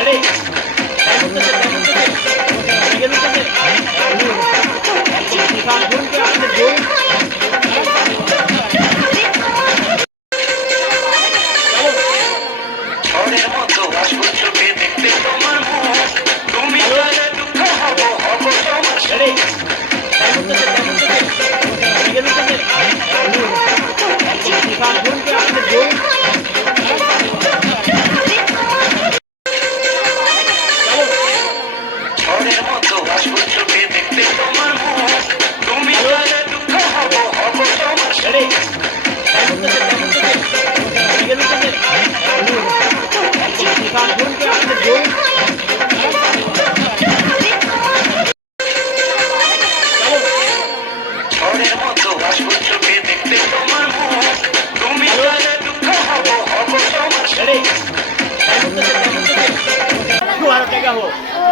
তোমার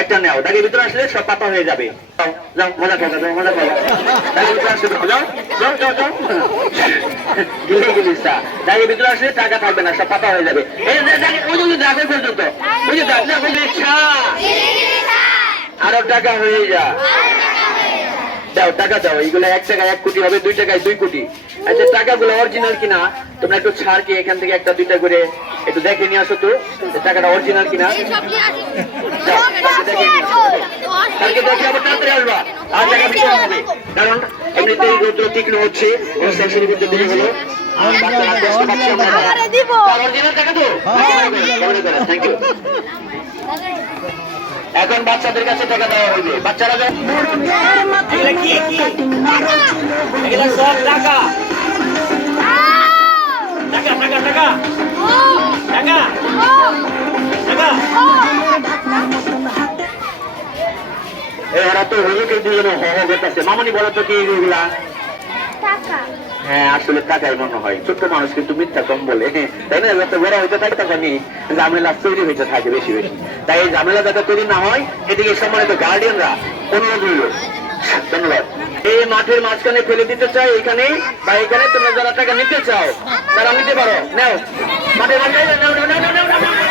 একটা নেও দাগের ভিতরে আসলে সব পাতা হয়ে যাবে। যাও, যাও মজা খাওয়া যাও মজা খাওয়া দাগের ভিতরে আসলে যাও যাও যাও যাও। গিলে গিলিস দাগের ভিতরে আসলে টাকা থাকবে না সব পাতা হয়ে যাবে। এই যে দাগে ওই যে দাগের পর্যন্ত। ওই যে দাগ না ওই যে আরও টাকা হয়ে যা। দাও টাকা দাও এইগুলো এক টাকায় এক কোটি হবে দুই টাকায় দুই কোটি। আচ্ছা টাকাগুলো অরিজিনাল কিনা? তোমরা একটু ছাড় কি এখান থেকে একটা দুইটা করে একটু দেখে নিয়ে আসো তো টাকাটা অরিজিনাল কিনা। দেখে নিয়ে আসো। কালকে দেখে আবার তাড়াতাড়ি আসবা। আর টাকা দিতে হবে। কারণ এমনিতেই রৌদ্র তীক্ষ্ণ হচ্ছে সেশনের ভিতরে দেরি হলো। আর বাচ্চারা কষ্ট পাচ্ছে অরিজিনাল টাকা তো? থ্যাংক ইউ এখন বাচ্চাদের কাছে টাকা দেওয়া হইবে। বাচ্চারা সব টাকা। টাকা। টাকা। টাকা। টাকা টাকা ঢাকনার মতন হাতে এরা তো হুজুকে দুজনে হ হ করতেছে। মামনি বলো তো কি এগুলা? হ্যাঁ আসলে টাকাই মনে হয়। ছোট্ট মানুষ কিন্তু মিথ্যা কম বলে। তাই না? যাতে বড় হইতে থাকে তখন ঝামেলা তৈরি হইতে থাকে বেশি বেশি। তাই এই ঝামেলা যাতে তৈরি না হয় এদিকে সম্মানিত গার্ডিয়ানরা অনুরোধ রইল। ধন্যবাদ। এই মাঠের মাঝখানে ফেলে দিতে চাই এখানে বা এখানে তোমরা যারা টাকা নিতে চাও তারা নিতে পারো নাও মাঠের মাঝখানে